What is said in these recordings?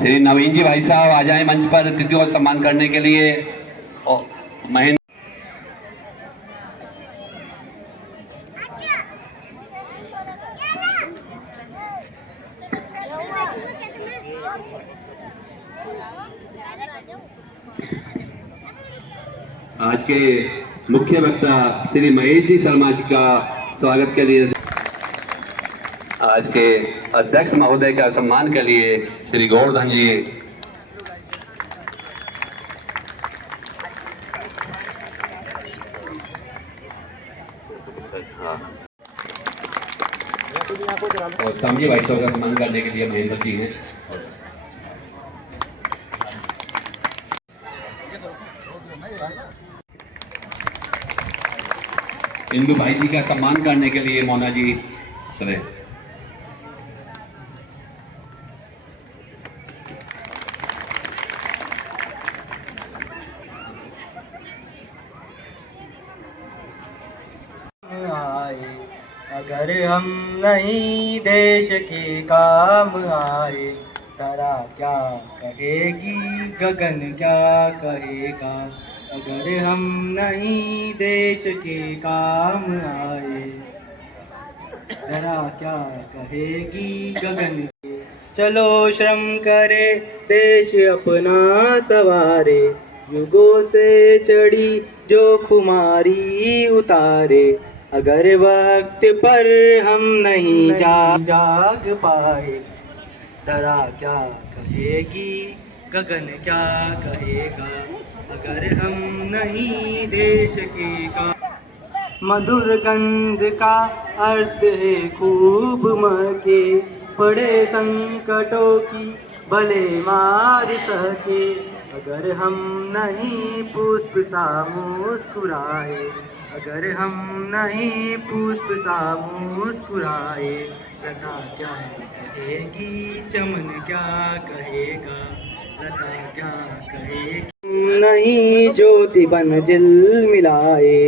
श्री नवीन जी भाई साहब आ जाएं मंच पर अतिथियों का सम्मान करने के लिए। और महेंद्र आज के मुख्य वक्ता श्री महेश जी शर्मा जी का स्वागत के लिए, आज के अध्यक्ष महोदय का सम्मान के लिए श्री गोवर्धन जी। और समझी भाई साहब का सम्मान करने के लिए महेंद्र जी हैं। इंदु भाई जी का सम्मान करने के लिए मोना जी चले। अगर हम नहीं देश के काम आए, तारा क्या कहेगी गगन क्या कहेगा। अगर हम नहीं देश के काम आए, तारा क्या कहेगी गगन। चलो श्रम करे देश अपना सवारे, युगों से चढ़ी जो खुमारी उतारे। अगर वक्त पर हम नहीं जाग पाए, तारा क्या कहेगी गगन क्या कहेगा। अगर हम नहीं देश के का। मधुर गंध का अर्थ है खूब महके, बड़े संकटों की भले मार सके। अगर हम नहीं पुष्प सा मुस्कुराए, अगर हम नहीं पुष्प सा मुस्कुराए, लता क्या कहेगी चमन क्या कहेगा। लता क्या कहेगी नहीं ज्योति बन जिल मिलाए।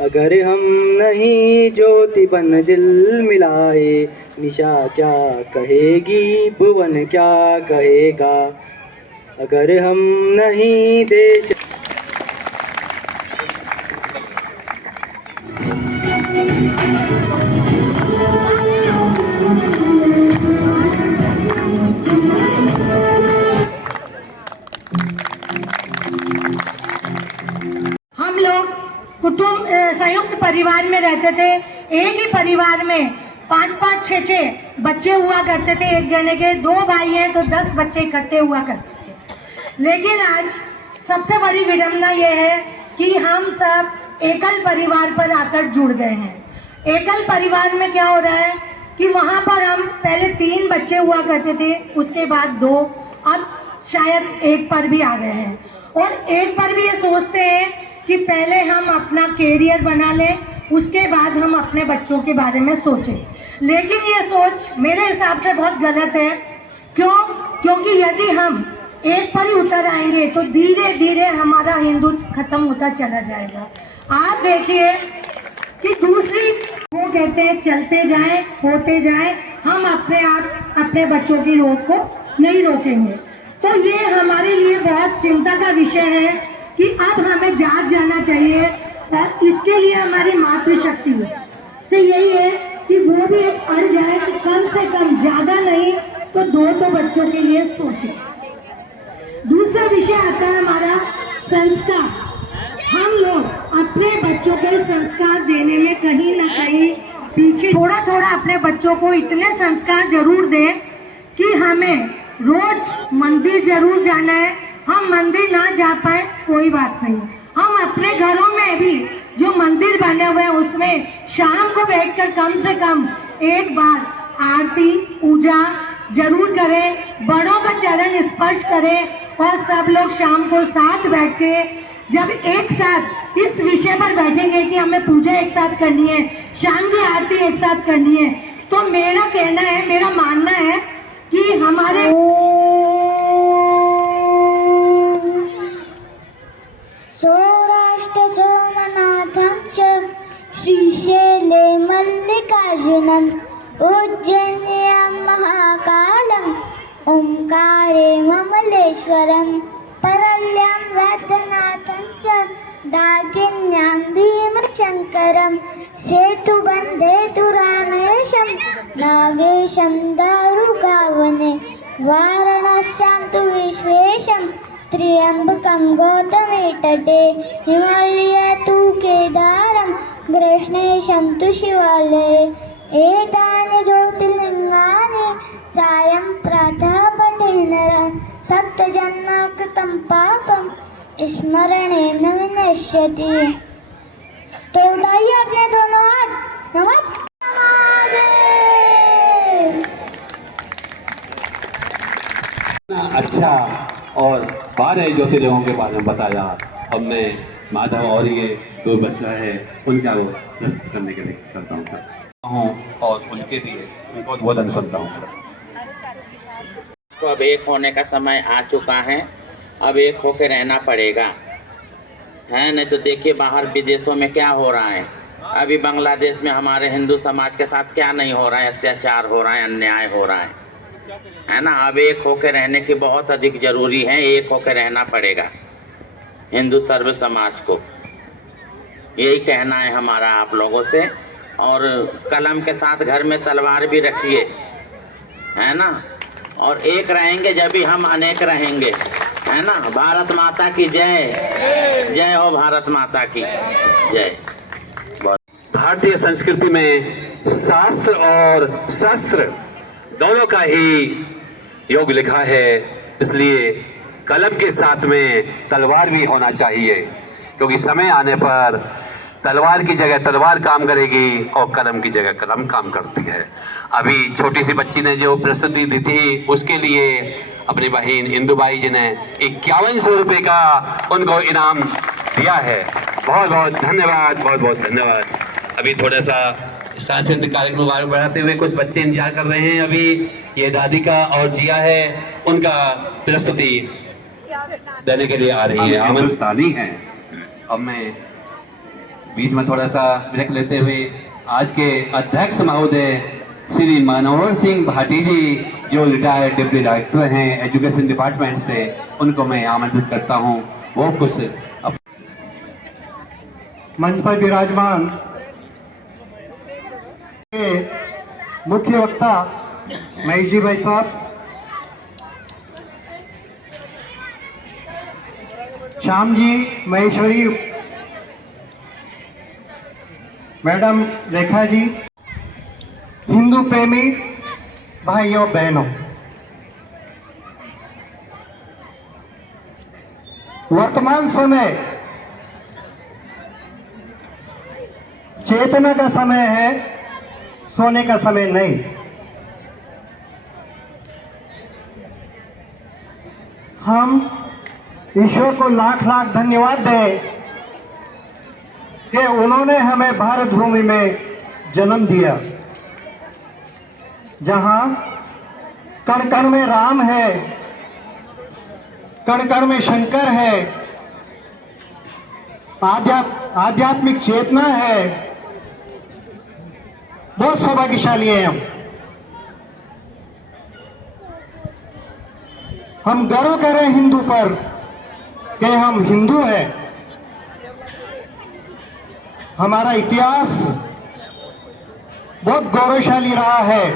अगर हम नहीं ज्योति बन जिल मिलाए, निशा क्या कहेगी भुवन क्या कहेगा। अगर हम नहीं देश। हम लोग कुटुंब संयुक्त परिवार में रहते थे। एक ही परिवार में 5-5, 6-6 बच्चे हुआ करते थे। एक जने के 2 भाई हैं तो 10 बच्चे इकट्ठे हुआ करते थे। लेकिन आज सबसे बड़ी विडंबना यह है कि हम सब एकल परिवार पर आकर जुड़ गए हैं। एकल परिवार में क्या हो रहा है कि वहाँ पर हम पहले 3 बच्चे हुआ करते थे, उसके बाद 2, अब शायद 1 पर भी आ गए हैं। और 1 पर भी ये सोचते हैं कि पहले हम अपना कैरियर बना लें, उसके बाद हम अपने बच्चों के बारे में सोचें। लेकिन ये सोच मेरे हिसाब से बहुत गलत है। क्यों? क्योंकि यदि हम 1 पर ही उतर आएंगे तो धीरे धीरे हमारा हिंदुत्व खत्म होता चला जाएगा। आप देखिए कि दूसरी वो कहते हैं चलते जाएं, होते जाएं, हम अपने आप अपने बच्चों की रोक को नहीं रोकेंगे। तो ये हमारे लिए बहुत चिंता का विषय है कि अब हमें जाग जाना चाहिए। और इसके लिए हमारी मातृशक्ति से यही है कि वो भी एक अर्ज है कि कम से कम, ज्यादा नहीं तो 2 तो बच्चों के लिए सोचें। दूसरा विषय आता है हमारा संस्कार। हम लोग अपने बच्चों को संस्कार देने में कहीं ना कहीं पीछे। थोड़ा थोड़ा अपने बच्चों को इतने संस्कार जरूर दें कि हमें रोज मंदिर जरूर जाना है। हम मंदिर ना जा पाए कोई बात नहीं, हम अपने घरों में भी जो मंदिर बने हुए हैं उसमें शाम को बैठकर कम से कम एक बार आरती पूजा जरूर करें, बड़ों का चरण स्पर्श करें। और सब लोग शाम को साथ बैठ के जब एक साथ इस विषय पर बैठेंगे कि हमें पूजा एक साथ करनी है, शाम की आरती एक साथ करनी है, तो मेरा कहना है, मेरा मानना है कि हमारे सौराष्ट्र सोमनाथ मल्लिकार्जुनम् उज्जयिन्यां महाकालम् ओंकारे ममलेश्वरम् परल्यां वैद्यनाथं च दागिन्यां भीमशङ्करं सेतुबन्धे तु रामेशं नागेशं दारुकावने वाराणस्यां तु विश्वेशं त्र्यम्बकं गौतमे तटे हिमालये तु केदारं कृष्णेशं तु शिवालये एतानि ज्योतिर्लिङ्गानि सायं प्रातः पठे नरः सप्तजन्मकृतं पापं स्मरणेन विनश्यति। तो उठाइए अपने दोनों हाथ। नमः अच्छा और 12 ज्योतिर्लिंगों के बारे में बताया। अब मैं माधव और ये दो बच्चा है उनका वो प्रस्तुत करने के लिए करता हूँ और उनके लिए उनको उद्बोधन सुनता हूँ। तो अब एक होने का समय आ चुका है, अब एक होकर रहना पड़ेगा, है नहीं तो देखिए बाहर विदेशों में क्या हो रहा है। अभी बांग्लादेश में हमारे हिंदू समाज के साथ क्या नहीं हो रहा है, अत्याचार हो रहा है, अन्याय हो रहा है ना। अब एक होकर रहने की बहुत अधिक जरूरी है, एक होकर रहना पड़ेगा हिंदू सर्व समाज को। यही कहना है हमारा आप लोगों से। और कलम के साथ घर में तलवार भी रखिए, है ना। और एक रहेंगे जब भी हम अनेक रहेंगे, है ना। भारत माता की जय, जय हो भारत माता की जय। भारतीय संस्कृति में शास्त्र और शस्त्र दोनों का ही योग लिखा है, इसलिए कलम के साथ में तलवार भी होना चाहिए, क्योंकि समय आने पर तलवार की जगह तलवार काम करेगी और कलम की जगह कलम काम करती है। अभी छोटी सी बच्ची ने जो प्रस्तुति दी थी उसके लिए अपनी बहन इंदुबाई जी ने 5100 रुपये का उनको इनाम दिया है। बहुत बहुत धन्यवाद, बहुत बहुत धन्यवाद। अभी थोड़ा सा सांस्कृतिक कार्यक्रम आगे बढ़ाते हुए कुछ बच्चे इंतजार कर रहे हैं। अभी ये दादी का और जिया है, उनका प्रस्तुति देने के लिए आ रही है। हिंदुस्तानी है। अब मैं बीच में थोड़ा सा ब्रेक लेते हुए आज के अध्यक्ष महोदय श्री मनोहर सिंह भाटी जी, जो रिटायर्ड डिप्टी डायरेक्टर हैं एजुकेशन डिपार्टमेंट से, उनको मैं आमंत्रित करता हूं। वो कुछ मंच पर विराजमान मुख्य वक्ता महेश जी भाई साहब, श्याम जी महेश्वरी, मैडम रेखा जी, हिंदू प्रेमी भाइयों बहनों, वर्तमान समय चेतना का समय है, सोने का समय नहीं। हम ईश्वर को लाख लाख धन्यवाद दें कि उन्होंने हमें भारत भूमि में जन्म दिया, जहां कण कण में राम है, कण कण में शंकर है, आध्यात्मिक चेतना है। बहुत सौभाग्यशाली हैं हम गर्व करें हिंदू पर कि हम हिंदू हैं। हमारा इतिहास बहुत गौरवशाली रहा है।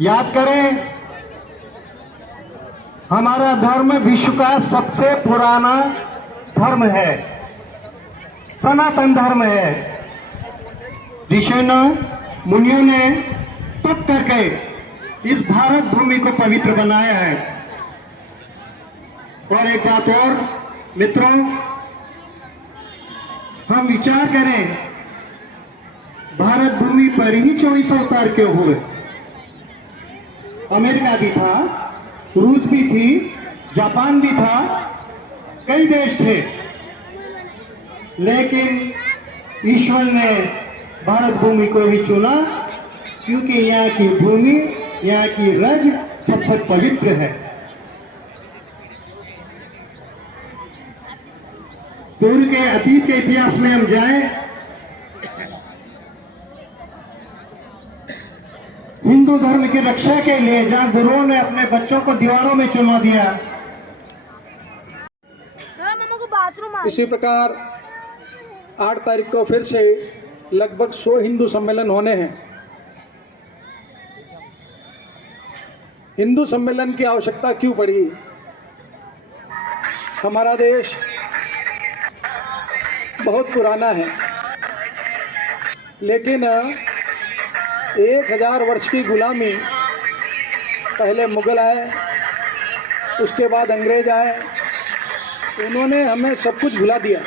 याद करें, हमारा धर्म विश्व का सबसे पुराना धर्म है, सनातन धर्म है। ऋषियों ने, मुनियों ने तप करके इस भारत भूमि को पवित्र बनाया है। और एक बात और मित्रों, हम विचार करें, भारत भूमि पर ही 24 अवतार क्यों हुए? अमेरिका भी था, रूस भी थी, जापान भी था, कई देश थे, लेकिन ईश्वर ने भारत भूमि को ही चुना, क्योंकि यहाँ की भूमि, यहाँ की रज सबसे पवित्र है। पूर्व के अतीत के इतिहास में हम जाएं हिंदू धर्म की रक्षा के लिए, जहां गुरुओं ने अपने बच्चों को दीवारों में चुनवा दिया। इसी प्रकार 8 तारीख को फिर से लगभग 100 हिंदू सम्मेलन होने हैं। हिंदू सम्मेलन की आवश्यकता क्यों पड़ी? हमारा देश बहुत पुराना है, लेकिन 1000 वर्ष की गुलामी, पहले मुगल आए, उसके बाद अंग्रेज आए, उन्होंने हमें सब कुछ भुला दिया,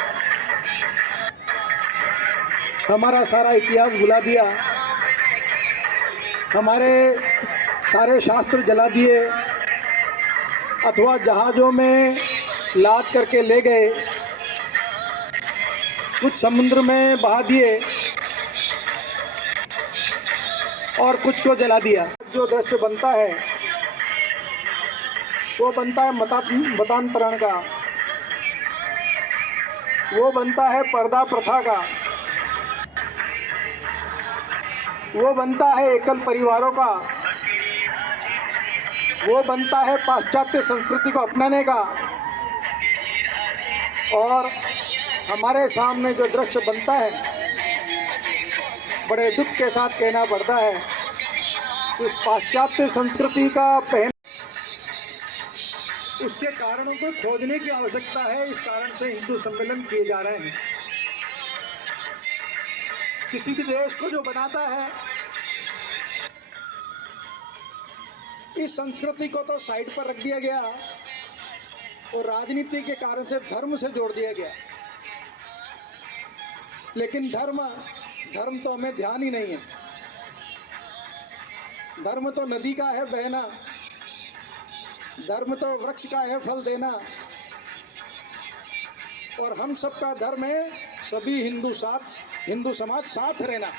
हमारा सारा इतिहास भुला दिया, हमारे सारे शास्त्र जला दिए अथवा जहाज़ों में लाद करके ले गए, कुछ समुद्र में बहा दिए और कुछ को जला दिया। जो दृश्य बनता है वो बनता है मतांतरण का, वो बनता है पर्दा प्रथा का, वो बनता है एकल परिवारों का, वो बनता है पाश्चात्य संस्कृति को अपनाने का। और हमारे सामने जो दृश्य बनता है, बड़े दुख के साथ कहना पड़ता है, इस पाश्चात्य संस्कृति का उसके कारणों को खोजने की आवश्यकता है। इस कारण से हिंदू सम्मेलन किए जा रहे हैं। किसी भी देश को जो बनाता है, इस संस्कृति को तो साइड पर रख दिया गया और राजनीति के कारण से धर्म से जोड़ दिया गया। लेकिन धर्म तो हमें ध्यान ही नहीं है। धर्म तो नदी का है बहना, धर्म तो वृक्ष का है फल देना, और हम सबका धर्म है सभी हिंदू समाज साथ रहना।